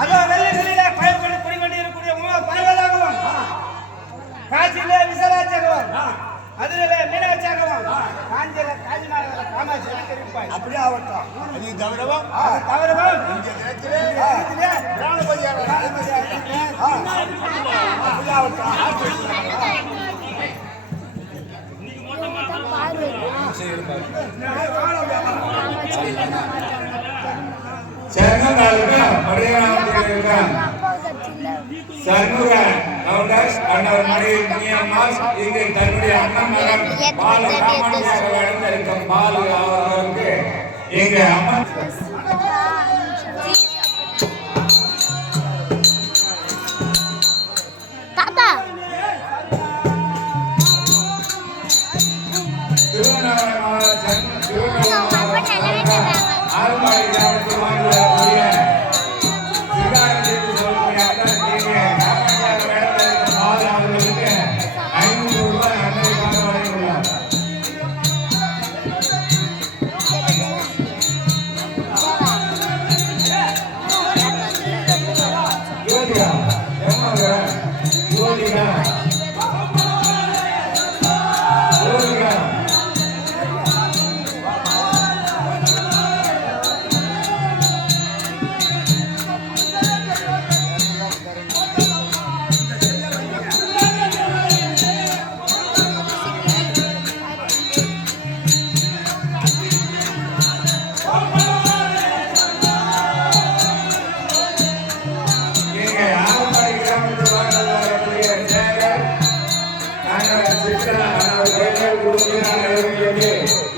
அதோ வெள்ளி வெளியில பயிர் கொண்டு குடி கொண்டு இருக்கக்கூடிய பரவலாகவும் காட்சியிலே விசாலாச்சாகவும் அதிலே மீனாட்சியாகவும் காஞ்சியில காமாட்சி இருப்பாய். அப்படியே ஆகட்டும். அது தவிரவும் இந்த தினத்திலே பிராணபதியாக சண்முகன் கவுண்டர்ஸ் அண்ணவர் மனைவி முனியம்மாள் இங்கு தன்னுடைய அண்ணன் மகன் பாலு ராமணியாக அழைத்திருக்கும் பாலு அவர்களுக்கு இங்கு அம்மன்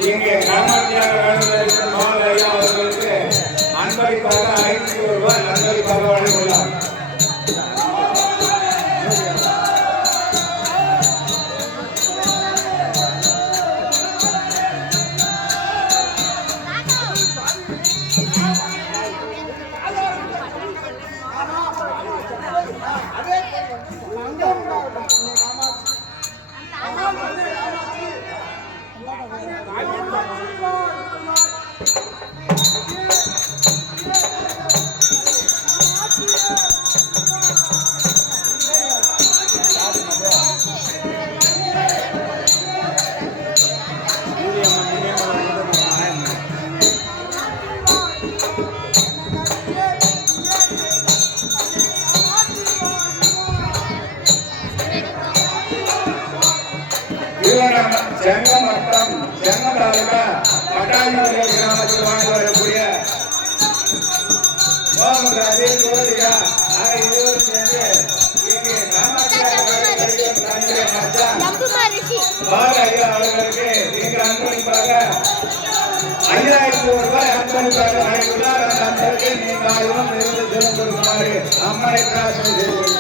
இங்கே காமாட்சியாக நடந்திருக்கும் மாலையா அவர்களுக்கு அன்பளிப்பாக 500 ரூபாய் அன்பளிப்பாக வழங்கியுள்ளார். செங்கமட்டம் செங்கம் தாலுகா பட்டாணிமலை கிராமத்தில் வாழ்ந்து வரக்கூடிய மோகன்ராஜ் ஜோதிகா ஆகிய இருவரும் சேர்ந்து இங்கே அவர்களுக்கு இங்கு அன்பளிப்பாக 5000 ரூபாய் அன்பளிப்பாக வழங்கியுள்ளார். அந்த அன்பருக்கு நீங்கள் ஆயிரம் இருந்து செல்லும் கொடுக்குமாறு அம்மனை பிரார்த்தனை செய்து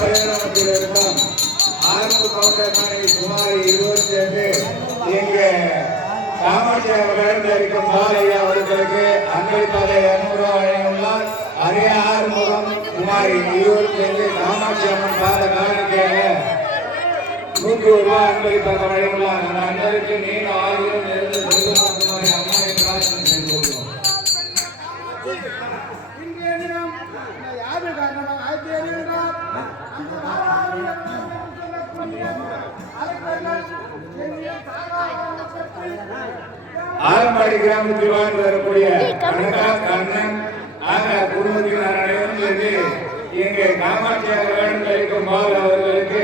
பயணத்தில் இருக்கும் ஆரம்ப கவுண்டர் மனைவி சுமார் 25 இங்கே காமாட்சி அவர்கள் இருக்கும் பாலையா அவர்களுக்கு அன்பளிப்பாக 200 ரூபாய் வழங்கியுள்ளார். அதே ஆறுமுகம் குமாரி 25 காமாட்சி அம்மன் பாத காணிக்கையாக 100 ரூபாய் அன்பளிப்பாக வழங்கியுள்ளார். அந்த அன்பருக்கு நீண்ட ஆயுளும் நிறைந்த செல்வம் குமாரி அம்மனை பிரார்த்தனை செய்து கொள்கிறோம். இன்றைய தினம் யாரு காரணமாக ஆயிரத்தி ஆலம்பாடி கிராமத்தில் வாழ்ந்து வரக்கூடிய கனகா கண்ணன் குடும்பத்தினர் அனைவரும் சேர்ந்து இங்கே காமாட்சி அவர்கள் அளிக்கும் பால் அவர்களுக்கு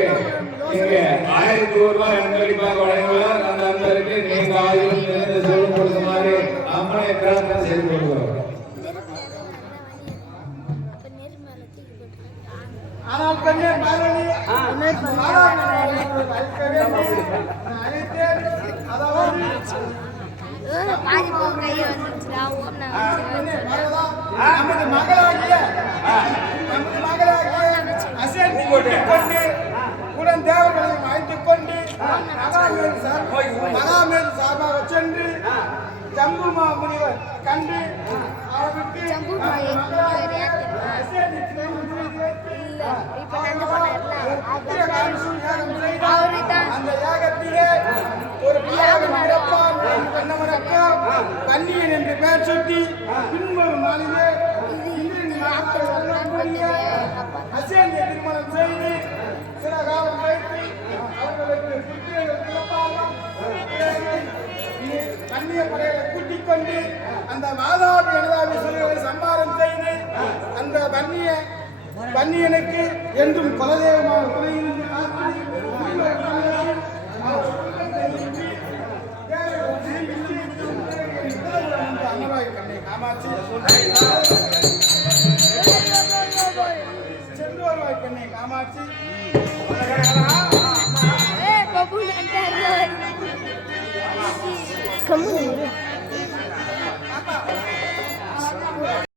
இங்கே 1000 ரூபாய் அன்பளிப்பாக வழங்குவார். அந்த அன்பருக்கு நீங்க ஆயுள் நிறைந்து செல்வம் கொடுக்குமாறு அம்மனை பிரார்த்தனை செய்து கொள்கிறோம். ஆனால் கண்ணீர் மாறணி நமது மகளாகிய அசைந்து கொண்டு உடன் தேவர்களை அழைத்துக் கொண்டு மகாமேது சார்பாக சென்று ஜம்புமா முனிவர் கண்டு அவருக்கு அந்த யாகத்திலே ஒரு கண்ணியன் என்று பெயர் சுட்டி பின்வரும் நாளிலே அசேந்திய திருமணம் செய்து சில காலம் வைத்து அவர்களுக்கு கண்ணிய படைகளை கூட்டிக் கொண்டு அந்த மாதாபி அனுதாபி சொல்களை சம்பாரம் செய்து அந்த வன்னியனுக்கு என்றும் குலதெய்வமாக துணை